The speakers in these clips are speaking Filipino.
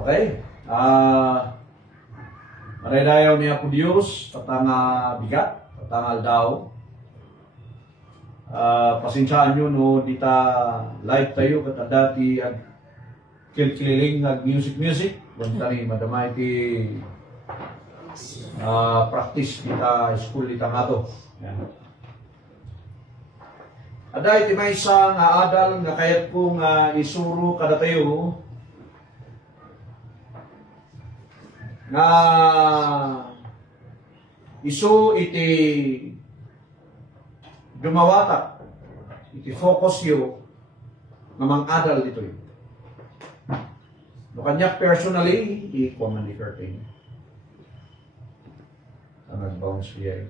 Okay? Maradayaw niya po Diyos, tatanga bigat, tatanga aldaw. Pasinsaan nyo no, dita live tayo, kata dati ag kilkililing ag music. Basta ni madamay ti practice dita school dita nga to. Yan. Aday ti may isa nga adal nga kayat kong isuro kada tayo nga isu iti dumawatak iti focus yo nga mang adal dito yun. No kanya personally ikuha man di curtain ang nag-bounce siya.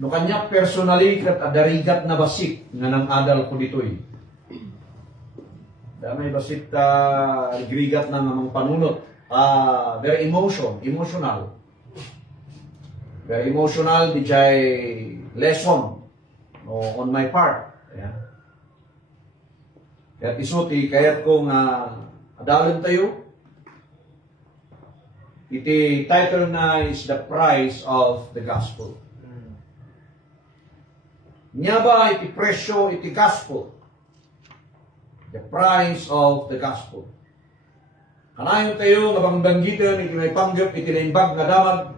No kanya personally kat adarigat na basik nga nang adal ko dito eh. Damay basik agrigat na nga mga panunot. Very emotional. Very emotional di jay lesson on my part. Yeah. Kaya isuti kayat kong adalon tayo. Iti title na is The Price of the Gospel. Nya ba iti presyo iti gospel? The price of the gospel. Kanayon tayo nga bangbanggitan iti may panggap iti naimbag nga damag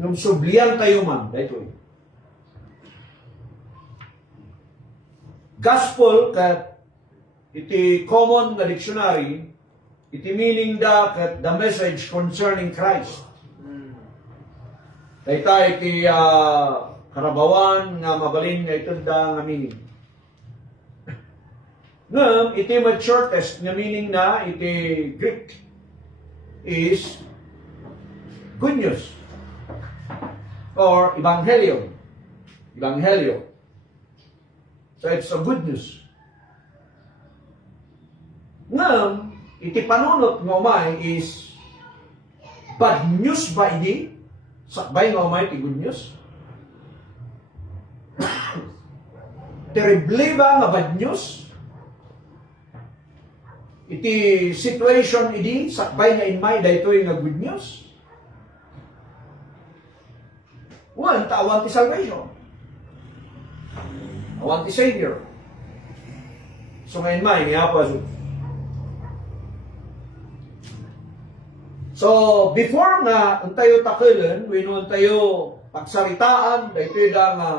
nung sublian tayo man daytoy. Gospel kat iti common nga dictionary iti meaning da kat the message concerning Christ. Dayta iti karabawan nga mabalin nga itunda nga meaning. Ngam, iti shortest nga meaning na iti Greek is good news or evangelion. Evangelio. So it's a good news. Ngam, iti panunot nga umay is bad news ba idi? Sakbay nga umay iti good news? Terrible ba nga bad news? Iti situation idi, sakbay nga inmay, daytoy nga good news? One, awan ti salvation. Awan ti Savior. So nga inmay, nga pa. So, before nga, tayo takilan, winon tayo pagsaritaan, daytoy da nga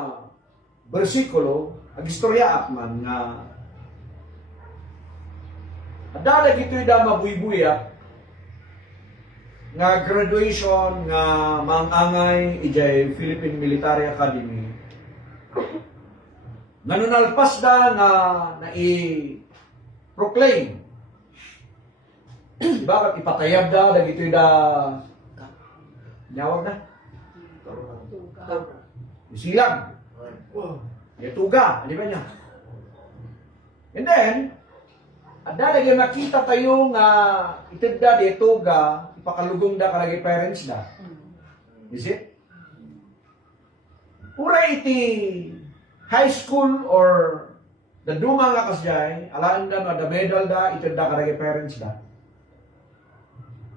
bersikulo, agistorya man nga adalag ito'y da mabuy-buyak nga graduation nga mangangay ijay Philippine Military Academy nga nunalpas da nga i-proclaim bakit ipatayab da ito'y da nyawag na isilag yatuga, di ba niya? And then, ada lagi makita tayo nga itagda di yatuga, ipakalugong da kalagi parents da. Is it? Ura iti high school or the duma nga kasjay, alaan da na the medal da, itagda kalagi parents da.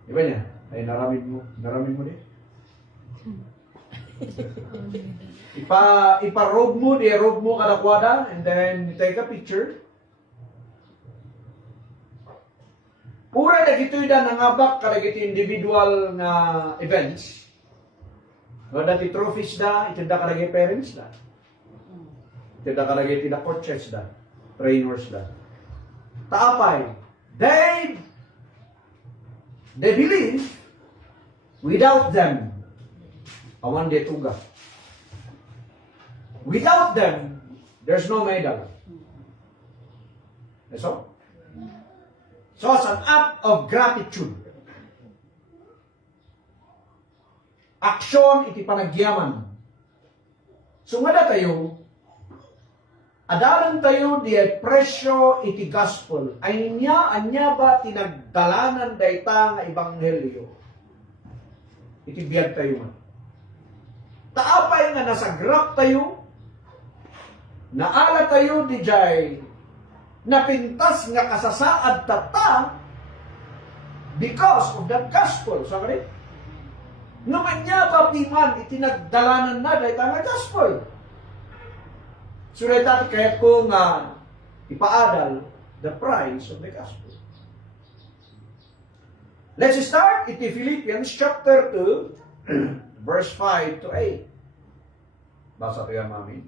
Di ba niya? Ay, naramid mo di? Ipa-robe mo kadakwada, and then you take a picture. Pura na gito'y da nangabak kadagiti individual na events. Wala dati trophies da, itanda kadagiti parents da. Itanda kadagiti da coaches da, trainers da. Taapay, they believe without them, awan de tuga. Without them, there's no medal. So it's an act of gratitude. Aksyon iti panagyaman. So nga tayo, adalan tayo di presyo iti gospel. Anya ba tinagdalanan dayta nga ebanghelyo? Iti biyag tayo man. Taapay nga nasagrap tayo, naala tayo di jay napintas nga kasasaad tata because of that gospel. Sabi naman niya papiman itinagdalanan na dahil nga gospel. So dahil kaya ko nga ipaadal the price of the gospel. Let's start in Philippians chapter 2 verse 5 to 8. Basa ko yan, mami.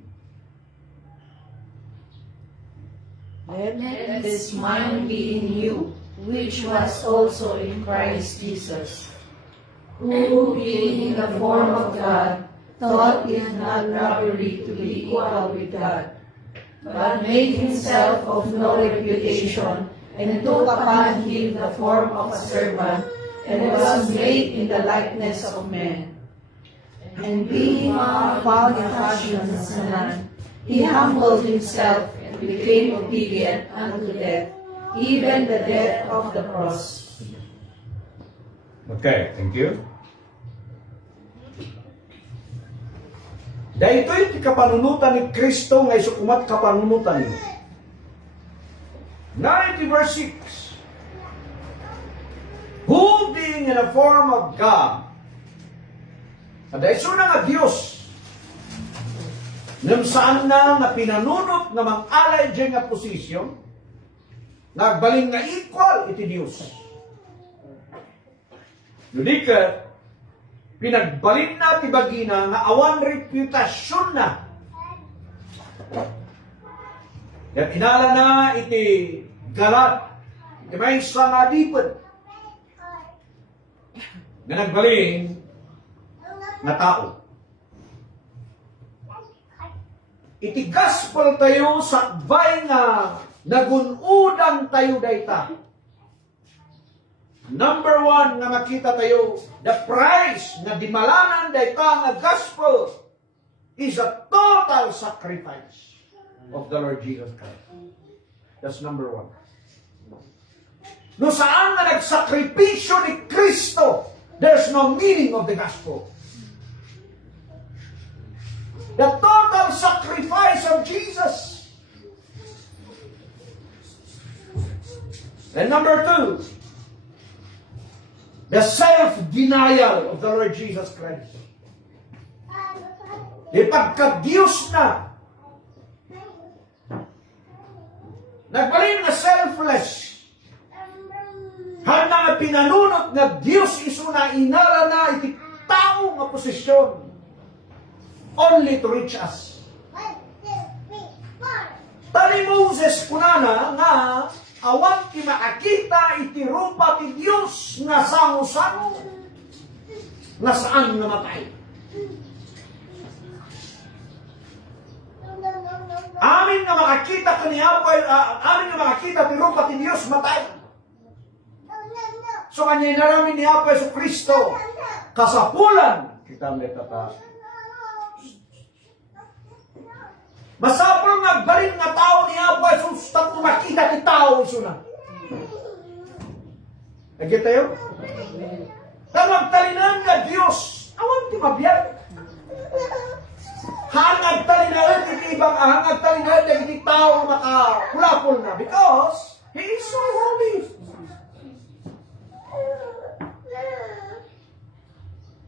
Let this mind be in you, which was also in Christ Jesus, who, being in the form of God, thought it not robbery to be equal with God, but made himself of no reputation, and took upon him the form of a servant, and was made in the likeness of men. And being found in fashion as a man, he humbled himself and became obedient unto death, even the death of the cross. Okay, thank you. Dahil ito'y kapanunutan ni Kristo ngay sukumat kapanunutan niyo. 90 verse 6. Who being in the form of God, at iso na nga Diyos, nang saan na pinanunot na mang-alay dyan nga posisyon, nagbaling nga equal iti Diyos. Hindi ka, pinagbalin na ti bagina nga awan reputasyon na. Yan inala na iti galat, iti may sangadipad. Na nagbaling na tao. Iti gospel tayo sakbay nga nagunudang tayo dayta. Number 1 nga makita tayo, the price nga dimalanan dayta nga gospel is a total sacrifice of the Lord Jesus Christ. That's number 1. No saan nga nagsakripisyo ni Kristo, there's no meaning of the gospel. The total sacrifice of Jesus. And number 2, the self-denial of the Lord Jesus Christ. Ipagka-Diyos na, nagbalin na selfless, handa nga pinanunot nga Diyos iso na inala na iti tao nga posisyon only to reach us. Tani Moses kunana nga awan ti makakita iti rupa ti Diyos nga sango-sango nga saan nga matay. Amin nga makakita kaniapay, amin nga makakita ti rupa ti Diyos matay. So kanya inaramin ni Apay so Kristo kasapulan kita metata. Masapul nga balin nga tao ni Apay so stop makita ti tao iso na. Agit tayo? Tamagtalinan nga Diyos awan ti mabiyag. Hangag talinan iti ibang hangag talinan iti tao makakulapol na because He is so holy.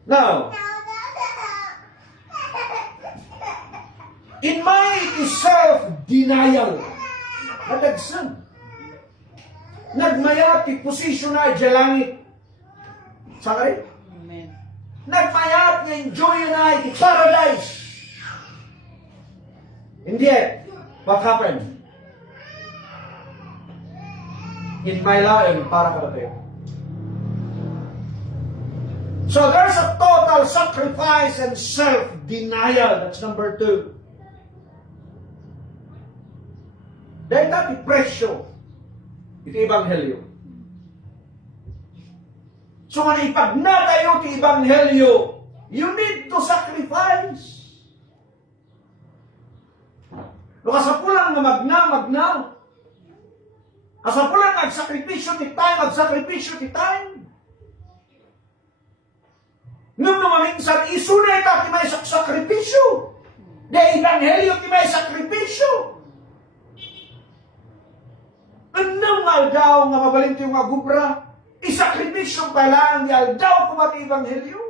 Now, in my self-denial, nadagsan, nagmayat ti posisyon na dya langit. Sakay? Amen. Nagmayat na enjoy na iti paradise. And yet, what happened? In my life, para ka tayo. So there's a total sacrifice and self-denial. That's number 2. Dahil natin presyo, ito Ebanghelyo. So nga ipag na tayo iti Ebanghelyo, you need to sacrifice. No kasapulang na magna. Kasapulang nagsakripisyo ti time. Nung maminsan isunay ta ti may sakripisyo. De Ebanghelyo ti may sakripisyo. nga aldaw nga mabalinti yung mga gubra, isakripisyo kailangan ni aldaw kumati Ebanghelyo.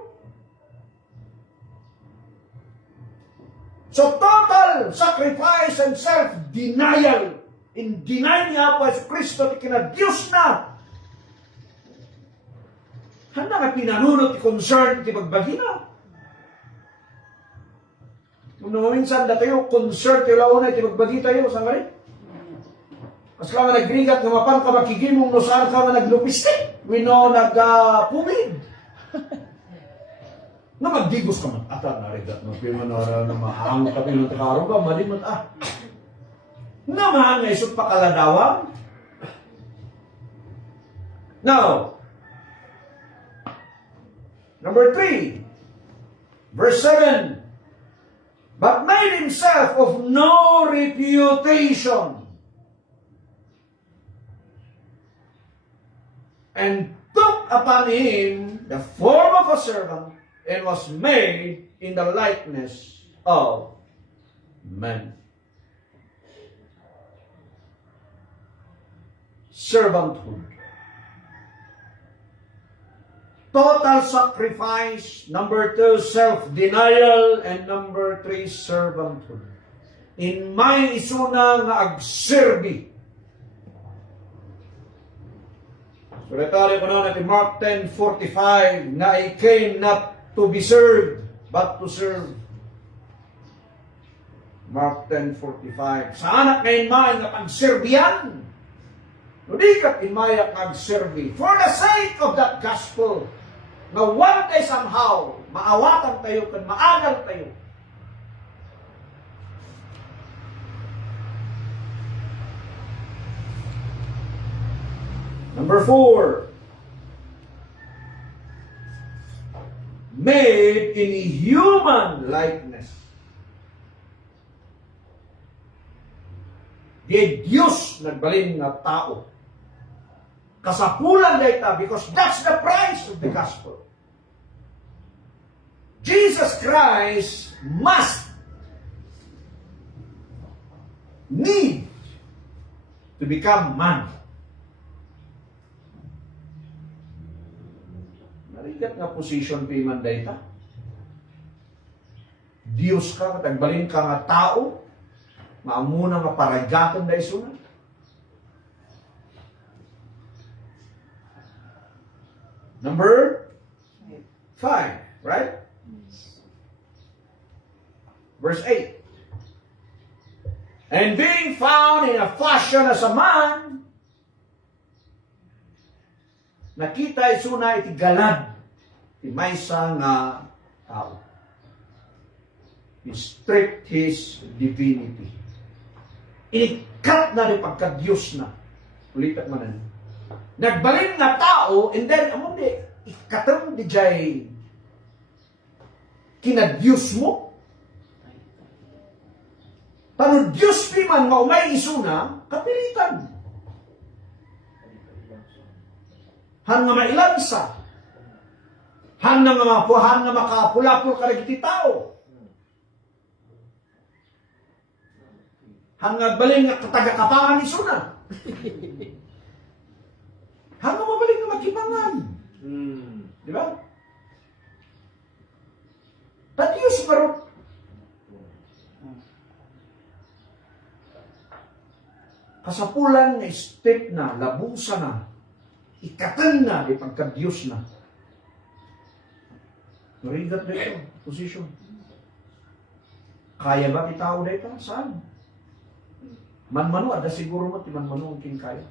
So total sacrifice and self-denial. In deny niya po as Kristo ti kinadiyos na. Handa nga pinanunod ti concern ti pagbagina. Kung minsan na tayo, concern ti launay ti pagbagi tayo, sa ngayon. Mas ka nga nagrigat, ngamapan ka makigimong, no saan ka nga naglupistik. Wino nagpumid. Na magdigos ka man. Ata, narigat no, pinanara na mahango ka pinantakaro ka, malimot naman nga isot pa kaladawang. Now, number 3, verse 7. But made himself of no reputation, and took upon him the form of a servant, and was made in the likeness of men. Servanthood. Total sacrifice. Number 2, self-denial. And number 3, servanthood. In may isuna nga agserbi. Suretari ko na natin Mark 10:45, na I came not to be served, but to serve. Mark 10:45. Sa anak ngayon may nga pagserbiyan. Nudikat in mayak nagserbi. For the sake of that gospel, na one day somehow, maawatan tayo, kan maagal tayo. Number 4, made in human likeness. Di Diyos nagbalin nga tao. Kasapulan data, because that's the price of the gospel. Jesus Christ must need to become man. Narigat nga position pa man data. Diyos ka, tagbalin ka nga tao, maamuna nga paragaton da isuna. Number 5, right? Verse 8. And being found in a fashion as a man, nakita isuna iti galad, ti maysa nga tao. He stripped his divinity. Inikat na rin pagka-Diyos na. Ulitat man na. Nagbalin nga tao, and then, amon di, ikatang di jay kina-Diyos mo. Tano Diyos di man nga umay isuna, kapilitan. Han nga mailansa. Han nga mapuhan nga makapulapul ka iti tao. Han nga balin nga katagakapangan isuna. Han nga mabalin nga magkipangan. Di ba? Tadiyos pero kasapulan nga step na, labusa na, ikatan na, di pagka-Diyos na. Narigat na ito, position. Kaya ba itao na ito? Saan? Manmano, ada siguro mo, manmano ang kaya.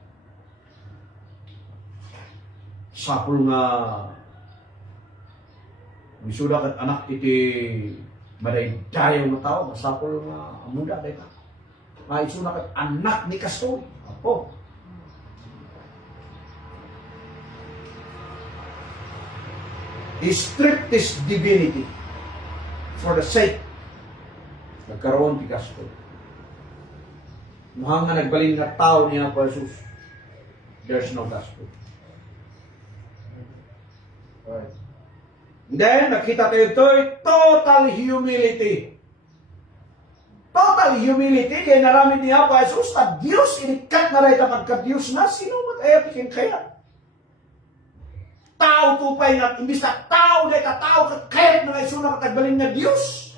Sapul nga, misuda kat anak iti madaydayaw na tao, sapul nga amuda na ito. Maisuna kat anak ni Kastoy. Apo. He stripped his divinity for the sake nagkaroon ti Kastoy. Muhang nga nagbalin nga tao niya po Jesus. There's no gospel. Right. And then, nakita tayo ito, total humility. Total humility, kaya naramid niya po, Jesus, na Diyos, inikat na rin kapag ka-Diyos na, sino matayap ikin kaya? Tao tupay nga, imbis na tao, dahil ka tao, kakayat na kayo na katagbalin na Diyos.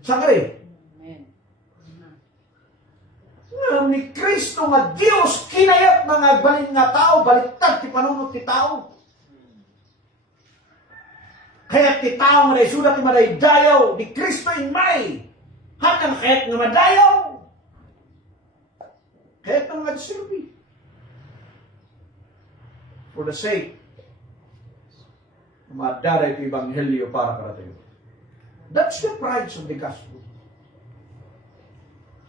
Saan ka rin? Ni Kristo nga Diyos, kinayat na nga balin nga tao, baliktad ti panunod ti tao. Kaya ti tao nga sulat ti maday dayaw, ni Kristo in may. Hanggang kayat nga madayaw. Kayat nga nagsilbi. For the sake, madaray ito Ebanghelyo para karatayo. That's the price of the gospel.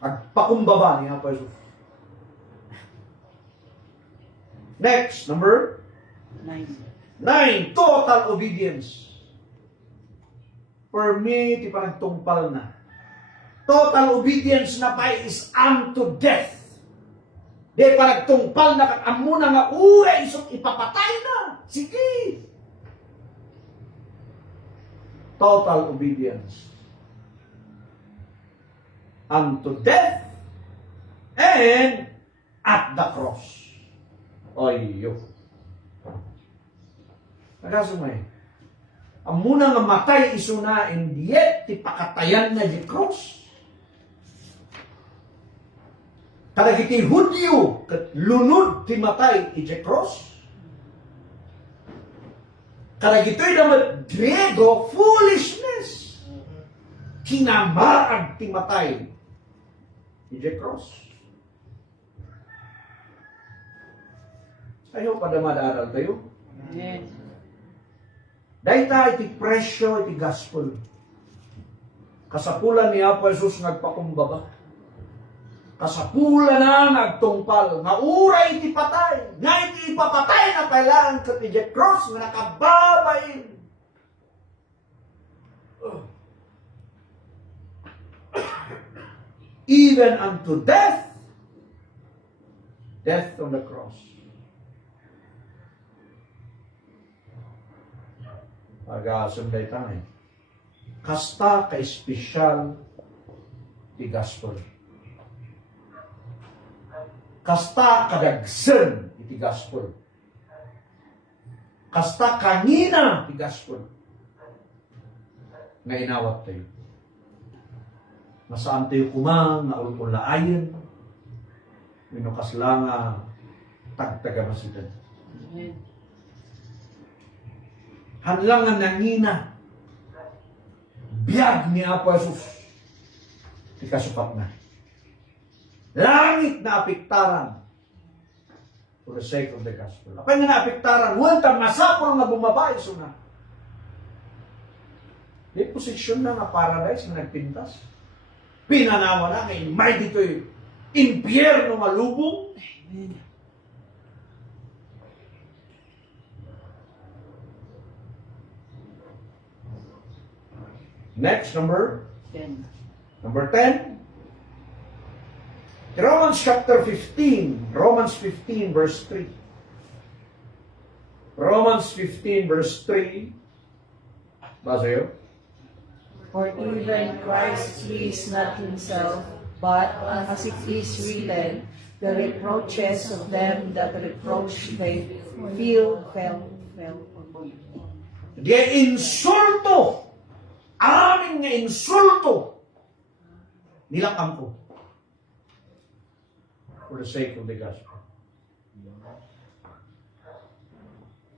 Agpakumbaba niya pa Jesus. Next, number 9. Total obedience. For me, ti pa nagtungpal na. Total obedience na pa is unto death. Di pa nagtungpal na kakamu na nga uwe, isang ipapatay na. Sige. Total obedience. Unto death and at the cross. Oyo. Nagasumay. Ang muna nga matay isuna and yet ti pakatayan na di cross. Kada kiti Hudyo kat lunod ti matay iti cross. Kada kito'y naman Griego foolishness. Kinamaag ti matay iti cross. Ayaw pa na madaaral tayo. Amen. Dahil iti presyo iti gospel. Kasapulan ni Apo Jesus nagpakumbaba. Kasapulan na nagtungpal. Nga uray iti patay. Nga iti ipapatay na kailangan ka iti cross nga nakababain. Even unto death. Death on the cross. Pag-aasunday tayo. Kasta ka-espesyal ti gospel. Kasta kadagsen iti gospel. Kasta kanina ti gospel. Nga inawat tayo. Nasaan tayo kumang, na ululaayan. Minukasla nga tagtagamasitan. Hanlang nga nangina. Biyag ni Apo Jesus. Ikasupat na. Langit na apiktaran for the sake of the gospel. Apay nga na apiktaran, wanta masapol nga bumabay suna. May posisyon na nga paradise na nagpintas. Pinanawa na ngayon, may dito'y impyerno malubong. Amen. Next, number 10. Number 10. Romans chapter 15. Romans 15 verse 3. Romans 15 verse 3. Basa yun? For even Christ pleased not himself, but as it is written, the reproaches of them that reproach faith fell upon him. Di insulto. Amin nga insulto. Nilakam ko. For the sake of the gospel.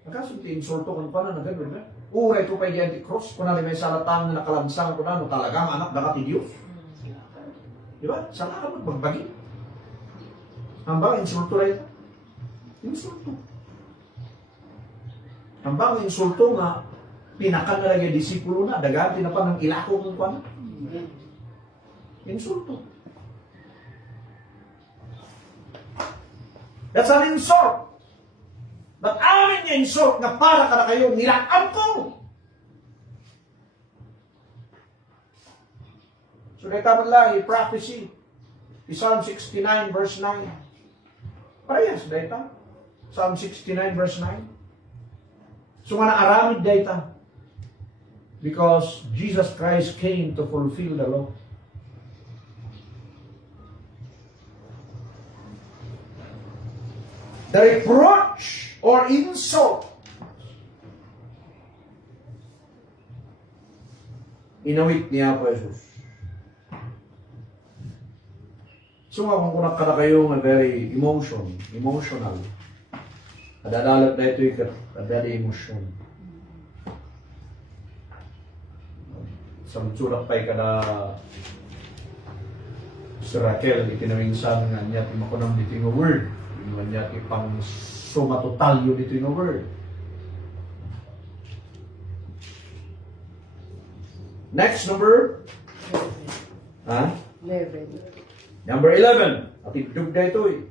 Nakasunti insulto kung paano na gano'n na. Uray ito pa yung anti-cross. Kung may salatang na nakalansang ko na, no, talagang anak na ti Diyos. Diba? Saan ka magbagi? Ang bang insulto rin ito? Insulto. Ang bang insulto nga, pinakan na lang yung disipulo na, dagaan, tinapan ng ilako kung paano. Insulto. That's an insult. But amin yung insult na para ka na kayo nilakam ko. So, naitaman lang, yung prophecy. Psalm 69 verse 9. Parehas, data. Psalm 69 verse 9. So, nga na-aramid data. Because Jesus Christ came to fulfill the law. the reproach or insult, inawit niya po Jesus. So nga kung kada kayo nga very emotional, kadadalat na ito yung very emotion. Samsulak pa'y kada si Raquel, itinawinsan nga niya makunang dito yung word. Iwan niya pang sumatotalyo dito yung word. Next number? Ha? 11. Number 11. At itug na ito eh.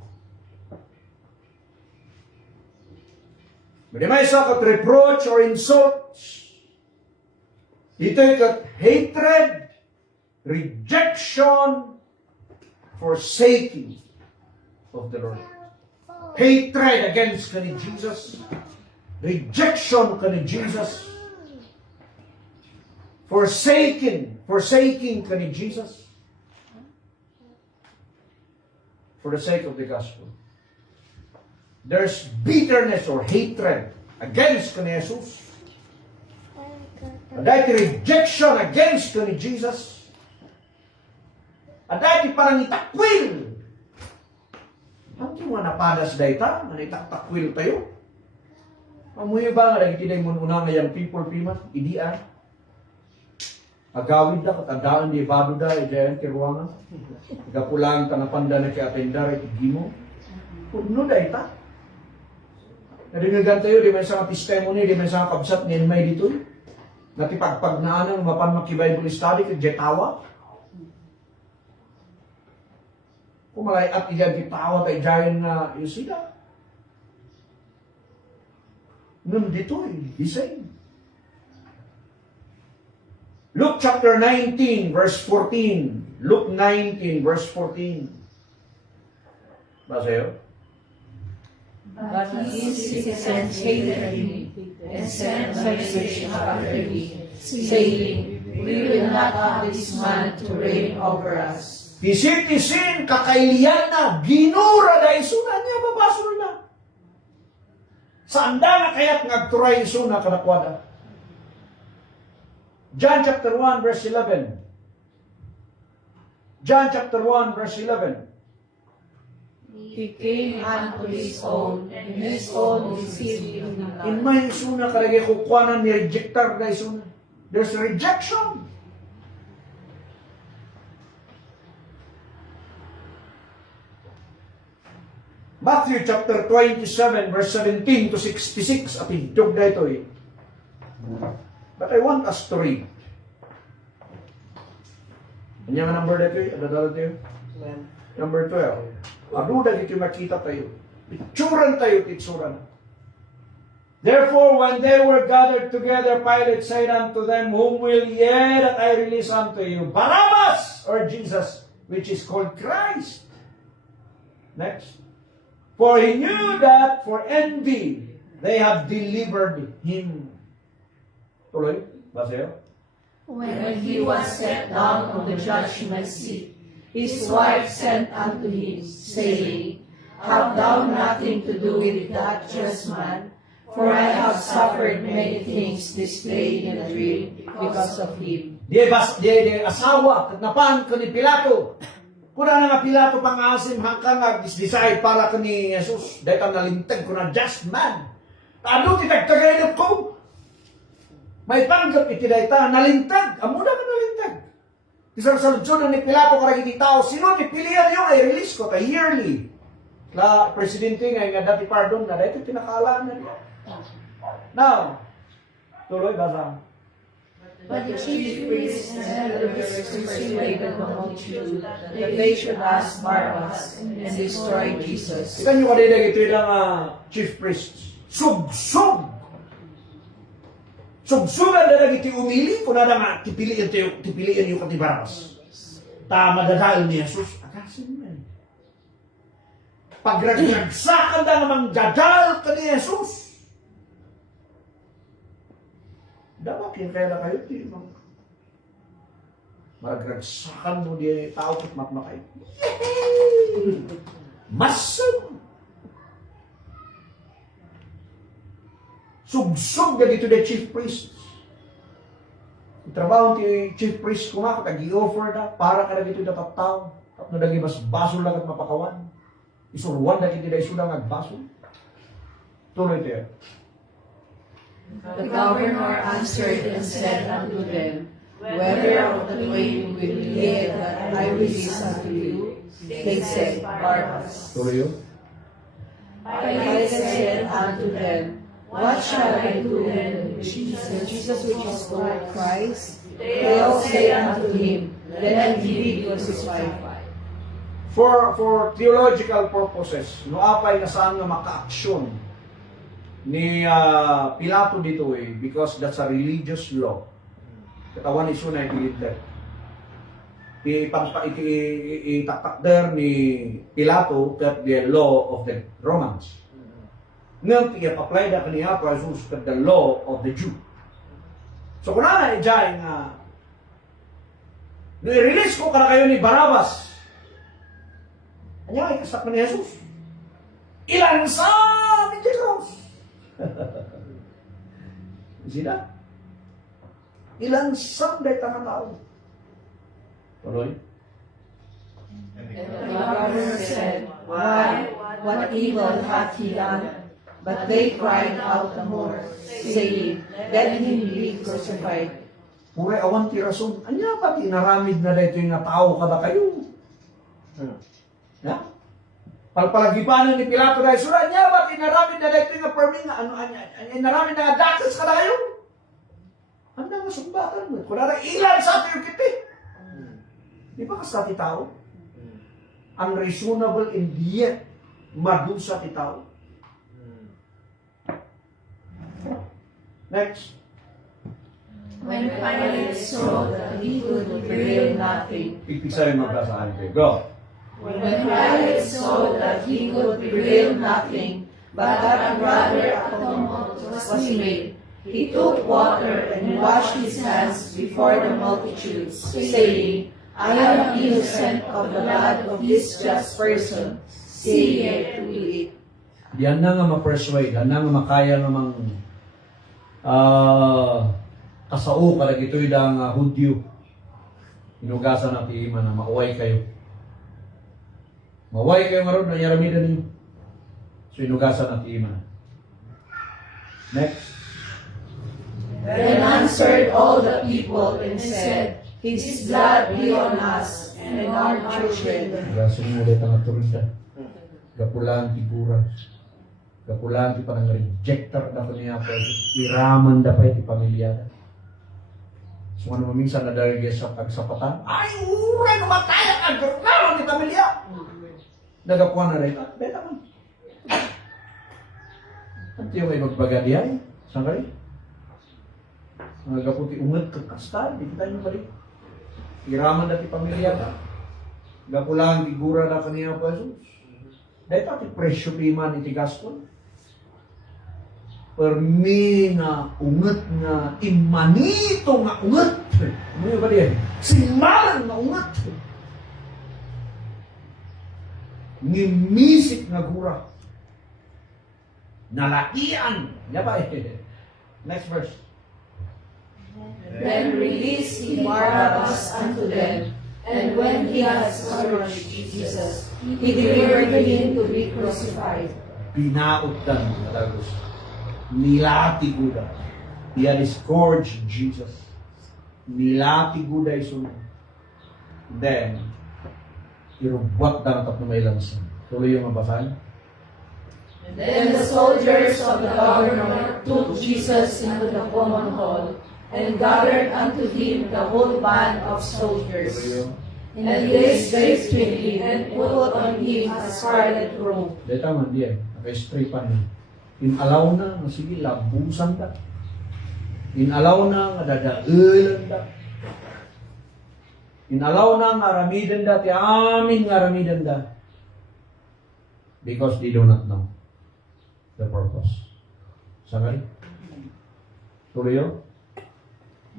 May isa kat reproach or insults. Ito'y kat hatred, rejection, forsaking of the Lord. Hatred against ka ni Jesus. Rejection ka ni Jesus. Forsaking ka ni Jesus. For the sake of the gospel. There's bitterness or hatred against ka ni Jesus. Dahil rejection against ka ni Jesus. Dahil parang itakwil. Ang mga napadas dahi ta, nanitakwil tayo. Amuyo ba nga nagtitinay mo una ngayang people pimat, idian. Agawid da, katandaan di bado da, idayan kiruangan. Gapulang tanapanda na kay atendar, itigimo. Puno dahi ta. Nadingagan tayo, di may isang testimony, di may isang kabsat, ngayon may dito. Natipagpagnaan ng mapan makibible study kay Jetawa. Kung malay at iyan Jetawa tayo dyan na Yusida. Nun dito the same. Luke chapter 19 verse 14. Luke 19 verse 14. Basayo. But his citizens hated him, and sent message after him, saying, We will not have this man to reign over us. Pisitisin, kakailian na, ginura da isuna niya, babasol na. Saan da nga kaya't ngagturay isuna kanakwada? John chapter 1 verse 11. John chapter 1 verse 11. He came unto his own, and his own received him not. In may isuna kalagay kukwanan ni rejectar da isuna. There's rejection. Matthew chapter 27 verse 17 to 66 at idog na ito eh. But I want us to read. Ano yung number na ito eh? Ano dala ito? Number 12. Aduda dito makita tayo. Itsuran tayo, itsuran. Therefore, when they were gathered together, Pilate said unto them, Whom will ye that I release unto you? Barabbas or Jesus, which is called Christ? Next. For he knew that for envy they have delivered him. Tuloy, basayo. When he was set down on the judgment seat, his wife sent unto him, saying, Have thou nothing to do with that just man? For I have suffered many things displayed in a dream because of him. Di asawa, napan ko ni Pilato. Kuna na nga Pilato pangasim hangkang nag-decide para ko ni Jesus. Dahil ka nalintag ko na just man. Ano titagtagayot ko? May panggap itidayta, nalintag. Amo na ka nalintag. Isang saludsunan ni Pilato karang iti tao, sino ni pilihan niyo ay release ko, kay yearly. La presidente nga dati pardon na, dahil pinakalaan na niya. Now, tuloy, basa. But the chief priests and elders persuaded the multitude that they should ask Barabbas and destroy Jesus. Ikan nyo kanina ito yung chief priests. Sub-sub! Sub-sugan na nag iti umili, kung na nga tipiliin yung kati Barabbas. Tama dadal ni Jesus, agasin mo yan. Pagragragsakan na namang dadal ka ni Jesus. Dapat yung kaya kayo, magragsakan mo di tao at makmakay. Masam! Sugsug na dito the chief priest. Trabaho ti chief priest ko nga, kag-i-offer na, para ka na dito na tattaw. Tapos na mas basol lang at mapakawan. Isuruan na dito na isudang agbasol. Tuloy tayo. The governor answered and said unto them, Whether of the twain will ye that I release unto you? They said, Barabbas. Tuloy yun. Pilate said unto them, What shall I do then with Jesus which is called Christ? They all say unto him, Let him be crucified. For theological purposes, no apay na saan nga maka-aksyon ni Pilato dito because that's a religious law. Katawan iso na ipiliter. Itaktakder ni Pilato that the law of the Romans. Ngayon, i-apply na kaniya para Jesus kat the law of the Jew. So, kung na i-jay nga, nung i-release ko ka na kayo ni Barabbas, kanya ay kasak ni Jesus. Ilansa ni Jesus. Sina? Ilansa dahil tangan tao. Tuloy. And the governor said, Why? What evil hath he done? But they cried out the more, saying, Let him be crucified. Puray awan ti rason. Anya ba tinaramid na dito yung tao kada kayo? Ha? Palpalagipanan ni Pilato dahil sura niya ba tinaramid na dito yung perming naramid na dakas kada kayo? Ang nga sumbatan mo. Kung nara ilan sa atin yung kiti. Di ba kasi ti tao? Unreasonable and yet madusa ti tao. Next. When Pilate saw that he could prevail nothing, Pipigsarin mo ba sa akin? Go. when Pilate saw that he could prevail nothing, but that rather a tumult was made, he took water and washed his hands before the multitudes, saying, I am innocent of the blood of this just person. See ye to it. Yan na nga ma-persuade, yan na nga makaya namang kasao ka ito yung Hudyo. Inugasan natin iman na mauway kayo. Mauway kayo nga ron, nanyaramidan niyo. So inugasan natin iman. Next. Then answered all the people and said, His blood be on us and on our children. Gaso mo ulit ang aturida. Gapulaan tigura. Kapulaan ti parang rejector na ko niya po. Iraman da pa iti pamilyada. So ano maminsan na dahil sa pagsapatan, ay uray namatay ang agurnaman ni pamilya. Nagapuan na rin, beta man. At yung may magbagadiyan, saan ka rin? Nagaputi ungat kakastal, di kita nyo balik. Iraman na ti pamilyada. Gapulaan tigura na kaniya po Jesus. Dahil pati presyo piman iti gaspon. Permi nga unget nga imanito nga unget. Ano ba diyan? Simaran nga unget. Ngimisik nga gura. Nalakian. Yan ba Next verse. Then released he Barabbas unto them, and when he had scourged Jesus, he delivered him to be crucified. Pinautan talagos. Nilati guda. He had scourged Jesus. Nilati guda isun. Then, irubat na natap na may lansan. Tuloy yung mabasan. Then the soldiers of the governor took Jesus into the common hall, and gathered unto him the whole band of soldiers. And they spake to him, and put on him a scarlet robe. Dito man diyan. Naka-stripan na. Inalaw na nga sige labusan ta. Inalaw na nga dadaulan ta. Inalaw na nga aramidan da ti amin nga aramidan da. Because they do not know the purpose. Sangari? Tuloy yun?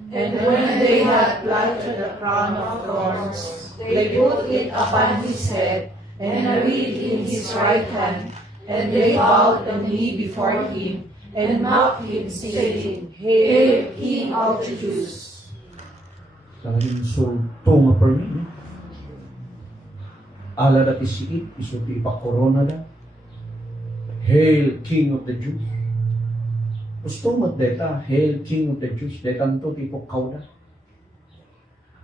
And when they had planted a crown of thorns, they put it upon his head, and a reed in his right hand, and they bowed the knee before him, and mocked him, saying, Hail, King of the Jews! Talagang insulto nga per me. Ala dati siit, isuti pa corona da. Hail, King of the Jews. Gusto mo deta, Hail, King of the Jews. Detan to tipo kauda.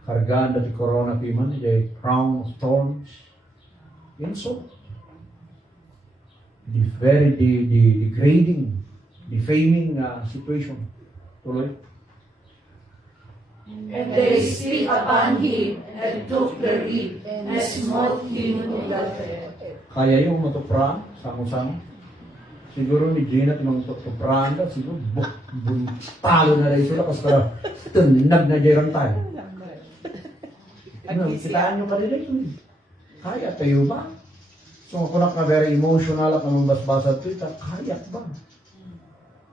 Kargaan dati corona piman, jay crown of thorns. Insult. The very degrading, defaming situation. Tuloy. And they spit upon him, and took the reed, and smote him in the head. Kaya yung matupran, samo-samo. Siguro ni Gina tinong matupran da, siguro talo na rin sila kasi para tunag na dyan tayo. Kitaan nyo kanila yun. Kaya tayo ba? So kung ako na very emotional at namang basbasa ito, kaya ba?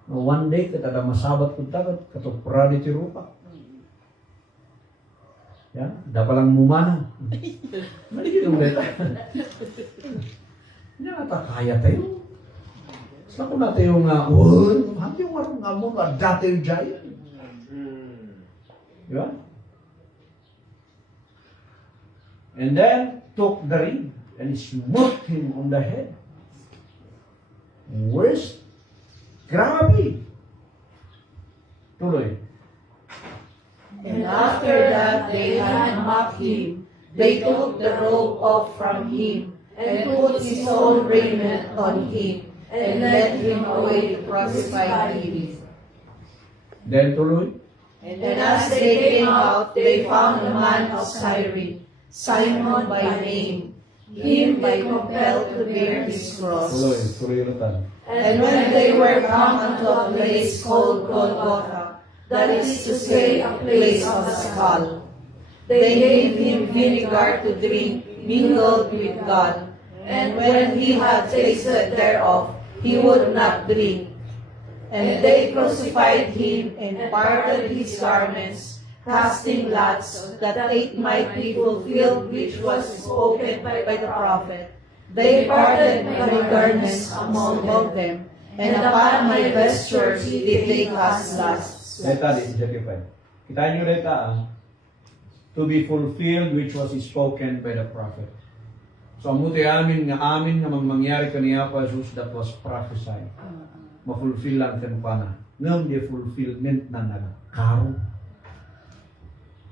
No, one day, kita masabat ko tagat, katupran ni Tirupa. Ya, dapat lang mumana. Mali yung deta. Hindi nata kaya tayo. Sa kung natin yung hati yung marong nga mo, dati yung jaya. Diba? And then, took the reed and smote him on the head. Worst. Grabe. Tuloy. And after that they had mocked him. They took the robe off from him, and put his own raiment on him, and led him away to crucify him. Then tuloy. And as they came out, they found a man of Cyrene, Simon by name. Him they compelled to bear his cross. Tuloy ulitan. And when they were come unto a place called Golgotha, that is to say, a place of a skull, they gave him vinegar to drink, mingled with gall. And when he had tasted thereof, he would not drink. And they crucified him, and parted his garments, casting lots, that it might be fulfilled which was spoken by the prophet. They parted my garments among them, and upon my vestures did they cast lots. Deta, this is certified. Kita nyo deta, to be fulfilled which was spoken by the prophet. So, amuti amin nga mangyari kaniya pa Jesus that was prophesied. Ma-fulfill lang kan pana. Ngam di fulfillment na nagkaro.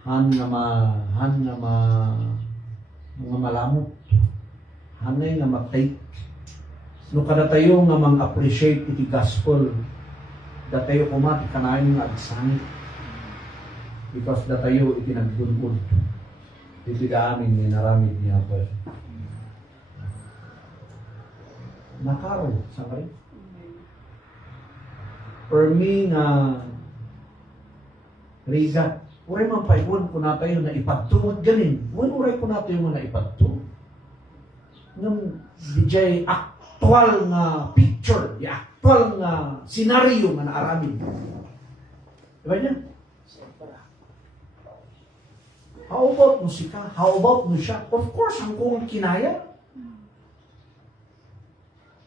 Han nga malamot. Hanay nga matake. No kada tayo nga mang-appreciate iti gospel, datayo kumati kanayon nga agsangit. Because datayo iti nagdulkod. Iti daamin ni naramid niya po. Nakaro, sabay. For me nga rigat, uray man paiwan ko na tayo na ipadto. Ganin, uray ko na tayo na ipadto. Nung DJ actual nga picture, di actual nga senaryo nga naaramin. Diba niya? How about musika? How about musya? Of course, ang kung kinaya.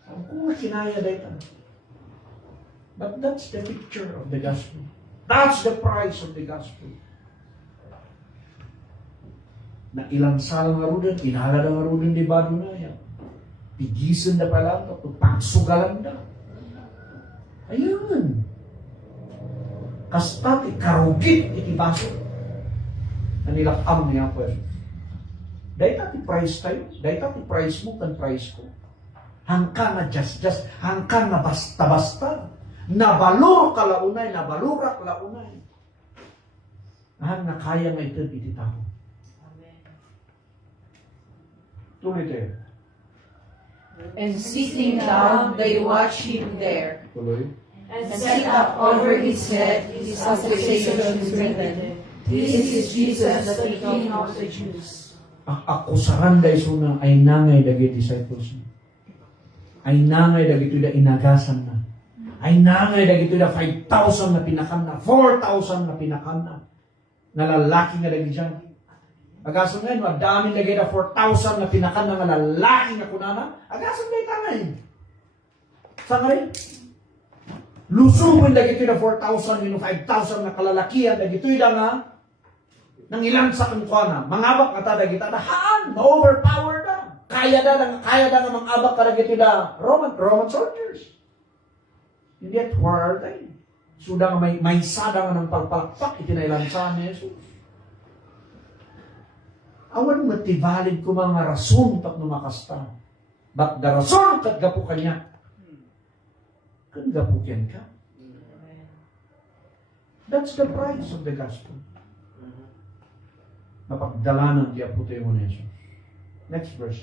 Ang kung kinaya dito. But that's the picture of the gospel. That's the price of the gospel. Na ilang sal nga rudan, inala nga rudan di bado na yan. Pigisan na pala ito, pagsugalan na. Ayun. Kastat, ikarugit, itibaso. Na nilakam niya po. Dahil natin price tayo. Dahil natin price mo, kan price ko. Hangka na just, hangka na basta-basta. Nabalur ka launay, nabalurak launay. Ang nakaya nga ito, ititaho. Tuloy tayo. And sitting down, they watched him there. Tuloy. And set up over his head his accusations written, This is Jesus, the King of the Jews. Ako saranda isuna ay nangay dagi disciples na. Ay nangay dagi ito da inagasan na. Ay nangay dagi ito da 5,000 na pinakan na. 4,000 na pinakan na. Nalalaki nga dagi dyan. Agasan ngayon, madami lagi na 4,000 na pinakan na nga lalaki nga kunana. Agasan ngayon tangay. Sa ngayon, lusubin na gito na 4,000, 5,000 na kalalakihan na gito na nga, nang ilan sa kankwana, mangabak na tada kita na haan, ma-overpower na. Kaya na nga mangabak ka na gito na Roman soldiers. Hindi at where are they? Suda nga may sada nga ng pagpalakpak, itinailansahan ni Jesus. Awan mativalid ko mga rason tak numakasta. But the rason kat gapu kanya, kan gapu ken ka. That's the price of the gospel. Napagdalanan di apo tayo mo Jesus. Next verse.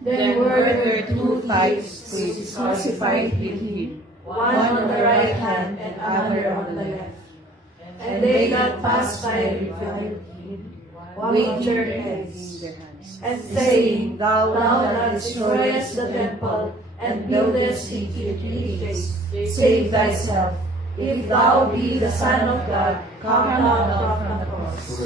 There were two types crucified with him, one on the right hand and other on the left. And they that passed by reviled him, with their heads, and saying, Thou that destroyest the temple, and buildest it in 3 days, save thyself. If thou be the Son of God, come down from the cross.